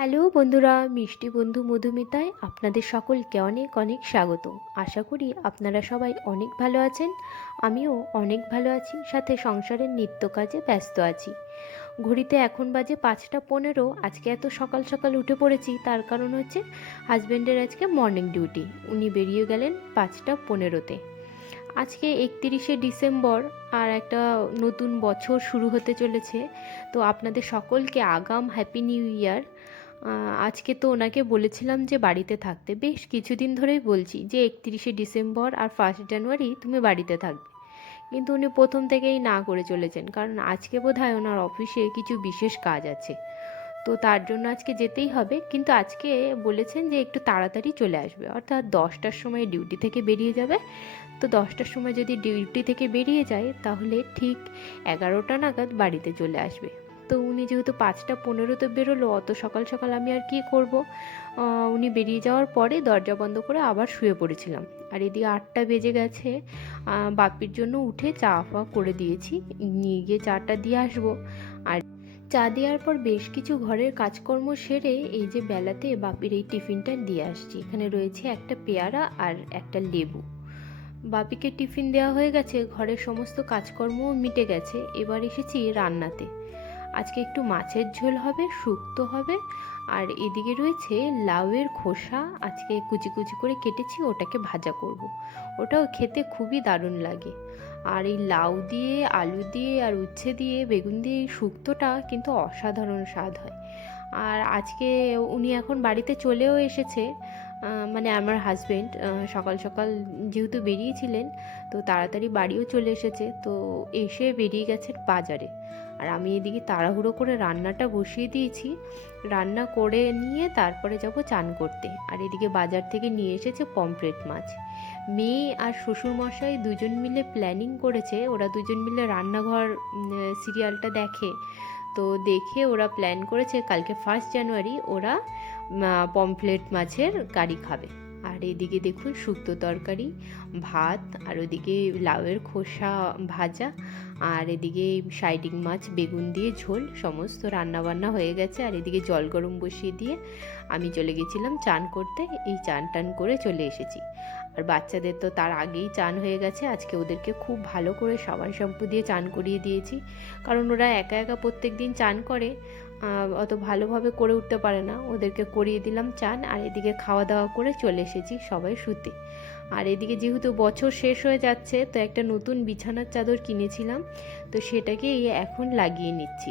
Hello বন্ধুরা, মিষ্টি বন্ধু মধুমিতায় আপনাদের সকলকে অনেক অনেক স্বাগত। আশা করি আপনারা সবাই অনেক ভালো আছেন। আমিও অনেক ভালো আছি, সাথে সংসারের নিত্য কাজে ব্যস্ত আছি। ঘড়িতে এখন বাজে 5টা 15। আজকে এত সকাল সকাল উঠে পড়েছি, তার কারণ হচ্ছে হাজব্যান্ডের আজকে মর্নিং ডিউটি। উনি বেরিয়ে গেলেন 5টা 15-তে। আজকে 31শে ডিসেম্বর, আর একটা নতুন বছর শুরু হতে চলেছে। তো আপনাদের সকলকে আগাম হ্যাপি নিউ ইয়ার। আজকে তো ওনাকে বলেছিলাম যে বাড়িতে থাকতে, বেশ কিছুদিন ধরেই বলছি যে 31শে ডিসেম্বর আর 1 জানুয়ারি তুমি বাড়িতে থাকবে, কিন্তু উনি প্রথম থেকেই না করে চলেছেন, কারণ আজকে বোধহয় ওনার অফিসে কিছু বিশেষ কাজ আছে। তো তার জন্য আজকে যেতেই হবে, কিন্তু আজকে বলেছেন যে একটু তাড়াতাড়ি চলে আসবে, অর্থাৎ 10টার সময় ডিউটি থেকে বেরিয়ে যাবে। তো 10টার সময় যদি ডিউটি থেকে বেরিয়ে যায় তাহলে ঠিক 11টা নাগাদ বাড়িতে চলে আসবে। তো উনি যেহেতু 5টা 15-তে বেরোলো, অত সকাল সকাল আমি আর কি করব। উনি বেরিয়ে যাওয়ার পরে দরজা বন্ধ করে আবার শুয়ে পড়েছিলাম। আর এদিকে 8টা বেজে গেছে। বাপির জন্য উঠে চা ফা করে দিয়েছি, নিয়ে গিয়ে চাটা দিয়ে আসবো। আর চা দেওয়ার পর বেশ কিছু ঘরের কাজকর্ম সেরে এই যে বেলাতে বাপির এই টিফিনটা দিয়ে আসছি। এখানে রয়েছে একটা পেয়ারা আর একটা লেবু। বাপিকে টিফিন দেওয়া হয়ে গেছে, ঘরের সমস্ত কাজকর্মও মিটে গেছে। এবার এসেছি রান্নাতে। আজকে একটু মাছের ঝোল হবে, শুক্তো হবে, আর এদিকে রয়েছে লাউয়ের খোসা। আজকে কুচি কুচি করে কেটেছি, ওটাকে ভাজা করব। ওটাও খেতে খুবই দারুণ লাগে। আর এই লাউ দিয়ে, আলু দিয়ে, আর উচ্ছে দিয়ে, বেগুন দিয়ে এই শুক্তোটা কিন্তু অসাধারণ স্বাদ হয়। আর আজকে উনি এখন বাড়িতে চলেও এসেছে। মানে আমার হাজবেন্ড সকাল সকাল যেহেতু বেরিয়েছিলেন, তো তাড়াতাড়ি বাড়িও চলে এসেছে। তো এসে বেরিয়ে গেছেন বাজারে। আর আমি এদিকে তাড়াহুড়ো করে রান্নাটা বসিয়ে দিয়েছি। রান্না করে নিয়ে তারপরে যাব চান করতে। আর এদিকে বাজার থেকে নিয়ে এসেছে পমফ্রেট মাছ। মেয়ে আর শ্বশুরমশাই দুজন মিলে প্ল্যানিং করেছে, ওরা দুজন মিলে রান্নাঘর সিরিয়ালটা দেখে। তো দেখে ওরা প্ল্যান করেছে কালকে 1 জানুয়ারি ওরা পমফ্রেট মাছের কারি খাবে। আর এদিকে দেখুন শুক্তো তরকারি, ভাত, আর ওদিকে লাউয়ের খোসা ভাজা, আর এদিকে সাইডিং মাছ বেগুন দিয়ে ঝোল, সমস্ত রান্না বান্না হয়ে গেছে। আর এদিকে জল গরম বসিয়ে দিয়ে আমি চলে গেছিলাম চান করতে। এই চান টান করে চলে এসেছি। আর বাচ্চাদের তো তার আগেই চান হয়ে গেছে। আজকে ওদেরকে খুব ভালো করে সাবান শ্যাম্পু দিয়ে চান করিয়ে দিয়েছি, কারণ ওরা একা একা প্রত্যেক দিন চান করে, অত ভালোভাবে করে উঠতে পারে না। ওদেরকে করিয়ে দিলাম চান। আর এদিকে খাওয়া দাওয়া করে চলে এসেছি সবাই শুতে। আর এদিকে যেহেতু বছর শেষ হয়ে যাচ্ছে, তো একটা নতুন বিছানার চাদর কিনেছিলাম, তো সেটাকেই এখন লাগিয়ে নিচ্ছি।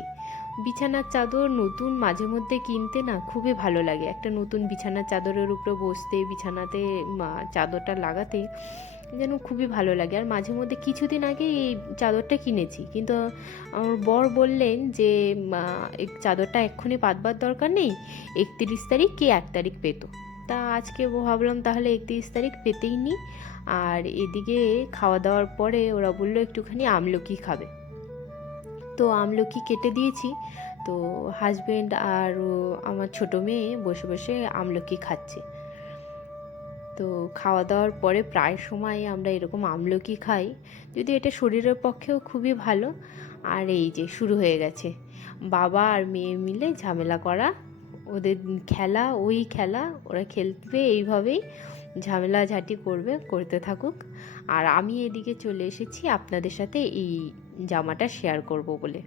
বিছানার চাদর নতুন মাঝে মধ্যে কিনতে না খুবই ভালো লাগে। একটা নতুন বিছানার চাদরের উপরে বসতে, বিছানাতে চাদরটা লাগাতে যেন খুবই ভালো লাগে। আর মাঝে মধ্যে কিছুদিন আগে এই চাদরটা কিনেছি, কিন্তু আমার বর বললেন যে এই চাদরটা এক্ষুনি পাতবার দরকার নেই, 31 তারিখ কি 1 তারিখ পেতো। তা আজকে ভাবলাম তাহলে 31 তারিখ পেতেই নি। আর এদিকে খাওয়া দাওয়ার পরে ওরা বললো একটুখানি আমলকি খাবে, তো আমলকি কেটে দিয়েছি। তো হাজবেন্ড আর আমার ছোটো মেয়ে বসে বসে আমলকি খাচ্ছে। তো খাওয়া দাওয়ার পরে প্রায় সময় আমরা এরকম আমলকি খাই, যদি এটা শরীরের পক্ষেও খুবই ভালো। আর এই যে শুরু হয়ে গেছে বাবা আর মেয়ে মিলে ঝামেলা করা, ওদের খেলা, ওই খেলা, ওরা খেলবে এইভাবেই, ঝামেলাঝাটি করবে, করতে থাকুক। আর আমি এদিকে চলে এসেছি আপনাদের সাথে এই জামাটা শেয়ার করব বলে।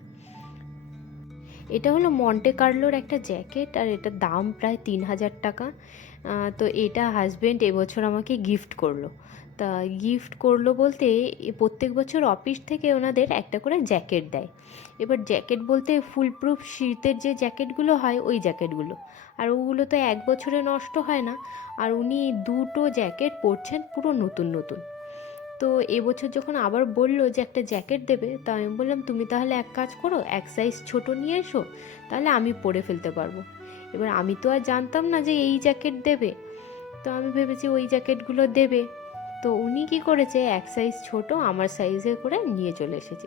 এটা হলো মন্টে কার্লোর একটা জ্যাকেট, আর এটার দাম প্রায় 3000 টাকা। তো এটা হাজব্যান্ড এবছর আমাকে গিফট করলো। তা গিফট করলো বলতে, প্রত্যেক বছর অফিস থেকে ওনাদের একটা করে জ্যাকেট দেয়। এবার জ্যাকেট বলতে ফুল প্রুফ শীতের যে জ্যাকেটগুলো হয় ওই জ্যাকেটগুলো, আর ওগুলো তো 1 বছরে নষ্ট হয় না। আর উনি দুটো জ্যাকেট পরছেন পুরো নতুন নতুন। তো এবছর যখন আবার বললো যে একটা জ্যাকেট দেবে, তা আমি বললাম তুমি তাহলে এক কাজ করো, এক সাইজ ছোট নিয়ে এসো, তাহলে আমি পরে ফেলতে পারবো। এবার আমি তো আর জানতাম না যে এই জ্যাকেট দেবে, তো আমি ভেবেছি ওই জ্যাকেটগুলো দেবে। তো উনি কি করেছে, এক সাইজ ছোট আমার সাইজে করে নিয়ে চলে এসেছে।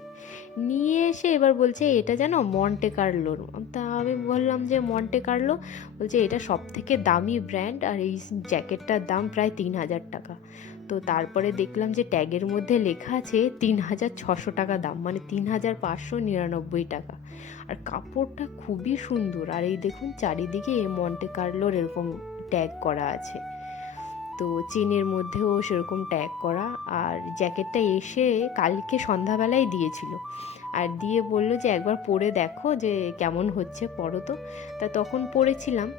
নিয়ে এসে এবার বলছে এটা যেন মন্টে কার্লোর। তা আমি বললাম যে মন্টে কার্লো? বলছে এটা সব থেকে দামি ব্র্যান্ড, আর এই জ্যাকেটটার দাম প্রায় 3000 টাকা। তো তারপরে দেখলাম যে ট্যাগের মধ্যে লেখা আছে 3,600 টাকা দাম, মানে 3,599 টাকা। আর কাপড়টা খুবই সুন্দর। আর এই দেখুন চারিদিকে মন্টে কার্লোর এরকম ট্যাগ করা আছে, তো চেনের মধ্যেও সেরকম ট্যাগ করা। আর জ্যাকেটটা এসে কালকে সন্ধ্যাবেলায় দিয়েছিল, আর দিয়ে বলল যে একবার পরে দেখো যে কেমন হচ্ছে, পরো তো। তা তখন পরেছিলাম,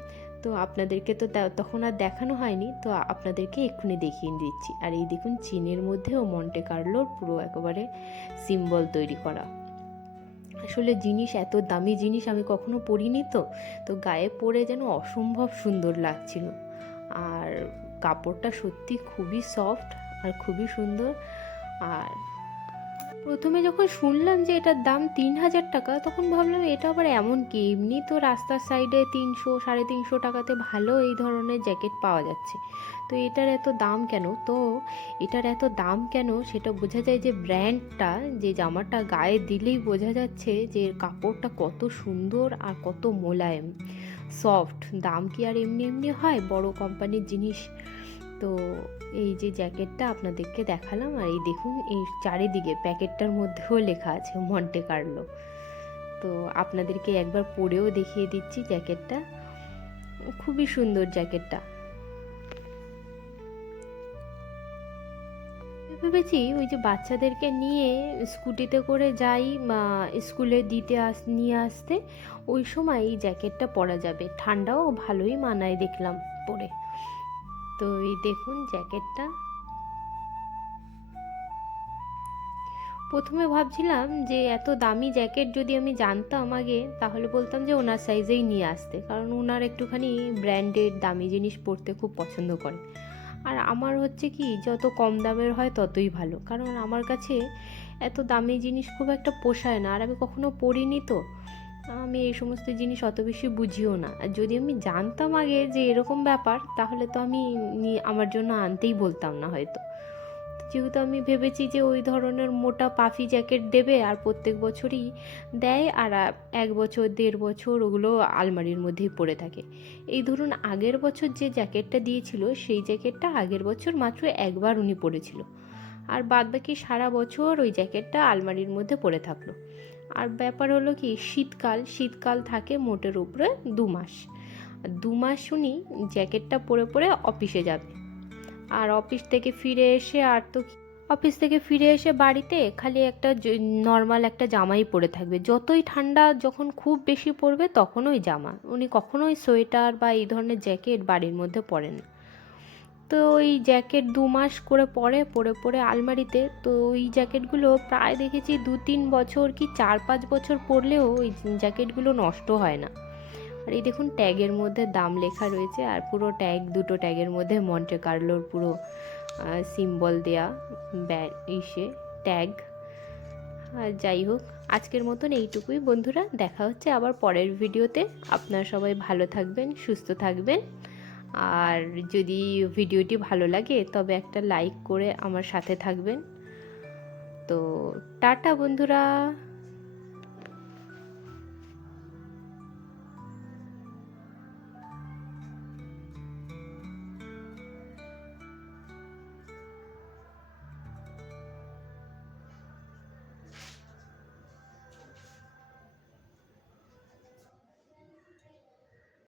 তো আপনাদেরকে তো তখন আর দেখানো হয়নি, তো আপনাদেরকে এক্ষুনি দেখিয়ে দিচ্ছি। আর এই দেখুন চেনের মধ্যেও মন্টে কার্লোর পুরো একেবারে সিম্বল তৈরি করা। আসলে জিনিস, এত দামি জিনিস আমি কখনো পরিনি, তো গায়ে পরে যেন অসম্ভব সুন্দর লাগছিল। আর কাপড়টা সত্যি খুবই সফট আর খুবই সুন্দর। আর প্রথমে যখন শুনলাম যে এটার দাম 3,000 টাকা, তখন ভাবলাম এটা আবার এমন কি, এমনি তো রাস্তার সাইডে 300-350 টাকাতে ভালো এই ধরনের জ্যাকেট পাওয়া যাচ্ছে, তো এটার এত দাম কেন? তো এটার এত দাম কেন সেটা বোঝা যায় যে ব্র্যান্ডটা, যে জামাটা গায়ে দিলেই বোঝা যাচ্ছে যে এর কাপড়টা কত সুন্দর আর কত মোলায়েম সফট। দাম কি আর এমনি এমনি হয় বড় কোম্পানির জিনিস? তো এই যে জ্যাকেটটা আপনাদেরকে দেখালাম। আর এই দেখুন এই চারিদিকে প্যাকেটটার মধ্যেও লেখা আছে মন্টে কার্লো। তো আপনাদেরকে একবার পরেও দেখিয়ে দিচ্ছি জ্যাকেটটা, খুবই সুন্দর জ্যাকেটটা। ভেবেছি ওই যে বাচ্চাদেরকে নিয়ে স্কুটিতে করে যাই স্কুলে নিয়ে আসতে, ওই সময় এই জ্যাকেটটা পরা যাবে, ঠান্ডাও ভালোই মানায় দেখলাম পরে। তো এই দেখুন জ্যাকেটটা। প্রথমে ভাবছিলাম যে এত দামি জ্যাকেট যদি আমি জানতাম আগে, তাহলে বলতাম যে ওনার সাইজেই নিয়ে আসতে, কারণ ওনার একটুখানি ব্র্যান্ডেড দামি জিনিস পরতে খুব পছন্দ করে। আর আমার হচ্ছে কি, যত কম দামের হয় ততই ভালো, কারণ আমার কাছে এত দামি জিনিস খুব একটা পোষায় না, আর আমি কখনো পরিনি, তো আমি এই সমস্ত জিনিস অত বেশি বুঝিও না। আর যদি আমি জানতাম আগে যে এরকম ব্যাপার, তাহলে তো আমি আমার জন্য আনতেই বলতাম না হয়তো। যেহেতু আমি ভেবেছি যে ওই ধরনের মোটা পাফি জ্যাকেট দেবে আর প্রত্যেক বছরই দেয়, আর 1 বছর 1.5 বছর ওগুলো আলমারির মধ্যেই পড়ে থাকে। এই ধরুন আগের বছর যে জ্যাকেটটা দিয়েছিল, সেই জ্যাকেটটা আগের বছর মাত্র একবার উনি পরেছিল, আর বাদবাকি সারা বছর ওই জ্যাকেটটা আলমারির মধ্যে পড়ে থাকলো। আর ব্যাপার হলো কি, শীতকাল থাকে মোটের উপরে 2 মাস, 2 মাস উনি জ্যাকেটটা পরে পরে অফিসে যাবে। আর অফিস থেকে ফিরে এসে বাড়িতে খালি একটা নর্মাল একটা জামাই পরে থাকবে, যতই ঠান্ডা যখন খুব বেশি পড়বে তখন ওই জামা, উনি কখনোই সোয়েটার বা এই ধরনের জ্যাকেট বাড়ির মধ্যে পরেন না। তো ওই জ্যাকেট 2 মাস করে পরে পরে আলমারিতে, তো ওই জ্যাকেটগুলো প্রায় দেখেছি 2-3 বছর কি 4-5 বছর পরলেও ওই জ্যাকেটগুলো নষ্ট হয় না। আর এই দেখুন ট্যাগের মধ্যে দাম লেখা রয়েছে, আর পুরো দুটো ট্যাগের মধ্যে মন্টে কার্লোর পুরো সিম্বল দেয়া ট্যাগ। আর যাই হোক, আজকের মতন এইটুকুই বন্ধুরা, দেখা হচ্ছে আবার পরের ভিডিওতে। আপনারা সবাই ভালো থাকবেন, সুস্থ থাকবেন। আর যদি ভিডিওটি ভালো লাগে তবে একটা লাইক করে আমার সাথে থাকবেন। তো টাটা বন্ধুরা।